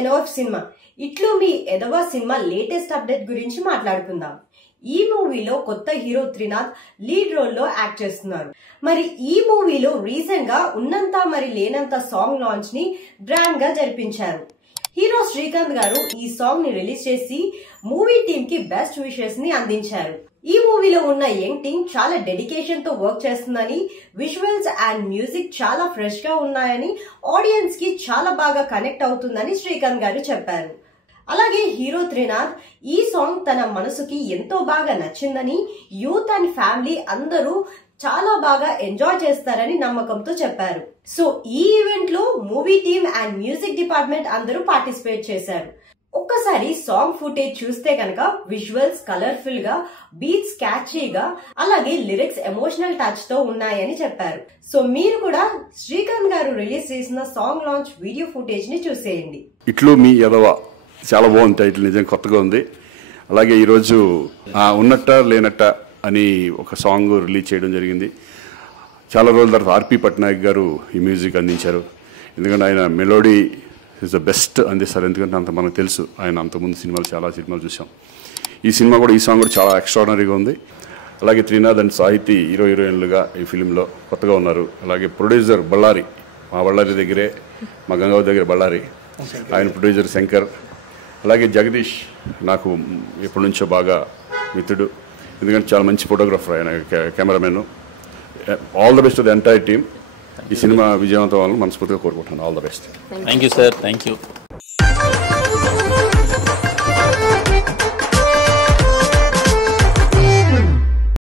ఎనోఫ్ cinema ఇట్లు మీ ఎదవ cinema latest update గురించి మాట్లాడుకుందాం. ఈ మూవీలో కొత్త హీరో త్రినాథ్ లీడ్ రోల్ లో యాక్ట్ చేస్తున్నారు. మరి ఈ మూవీలో రీసెంట్ గా ఉన్నంత మరి లేనంత సాంగ్ లాంచ్ ని గ్రాండ్ గా జరిపించారు. హీరో శ్రీకాంత్ గారు ఈ సాంగ్ ని రిలీజ్ చేసి మూవీ టీమ్ కి బెస్ట్ విషెస్ ని అందించారు. ఈ మూవీలో ఉన్న యంగ్ టీమ్ చాలా డెడికేషన్ తో వర్క్ చేస్తుందని, విజువల్స్ అండ్ మ్యూజిక్ చాలా ఫ్రెష్ గా ఉన్నాయని, ఆడియన్స్ కి చాలా బాగా కనెక్ట్ అవుతుందని శ్రీకాంత్ గారు చెప్పారు. అలాగే హీరో త్రినాథ్ ఈ సాంగ్ తన మనసుకి ఎంతో బాగా నచ్చిందని, యూత్ అండ్ ఫ్యామిలీ అందరూ చాలా బాగా ఎంజాయ్ చేస్తారని నమ్మకంతో చెప్పారు. సో ఈ ఈవెంట్ లో movie team and music department అందరూ పార్టిసిపేట్ చేశారు. ఒక్కసారి సాంగ్ ఫుటేజ్ చూస్తే కనుక విజువల్స్ కలర్ఫుల్ గా, బీట్స్ క్యాచీగా, అలాగే లిరిక్స్ ఎమోషనల్ టచ్ తో ఉన్నాయని చెప్పారు. సో మీరు కూడా శ్రీకాంత్ గారు రిలీజ్ చేసిన సాంగ్ లాంచ్ వీడియో ఫుటేజ్ ని చూసేయండి. ఇట్లు మీ ఎదవ చాలా బాగుంది టైటిల్, నిజంగా కొత్తగా ఉంది. అలాగే ఈరోజు ఉన్నట్ట లేనట్ట అని ఒక సాంగ్ రిలీజ్ చేయడం జరిగింది. చాలా రోజుల తర్వాత ఆర్పి పట్నాయక్ గారు ఈ మ్యూజిక్ అందించారు. ఎందుకంటే ఆయన మెలోడీ ఈజ్ ద బెస్ట్ అందిస్తారు. ఎందుకంటే అంత మనకు తెలుసు, ఆయన అంతకుముందు చాలా సినిమాలు చూసాం. ఈ సాంగ్ కూడా చాలా ఎక్స్ట్రాడినరీగా ఉంది. అలాగే త్రినాథ్ అండ్ సాహితీ హీరోయిన్లుగా ఈ ఫిలింలో కొత్తగా ఉన్నారు. అలాగే ప్రొడ్యూసర్ బళ్ళారి, మా బళ్ళారి దగ్గరే, మా గంగావతి దగ్గర బళ్ళారి, ఆయన ప్రొడ్యూసర్ శంకర్. అలాగే జగదీష్ నాకు ఎప్పటి నుంచో బాగా మిత్రుడు, ఎందుకంటే చాలా మంచి ఫోటోగ్రాఫర్, ఆయన cameraman. All the best to the entire team. ఈ సినిమా విజయవంతం అవ్వాలని మనస్ఫూర్తిగా కోరుకుంటున్నాను. All the best. Thank you sir. Thank you.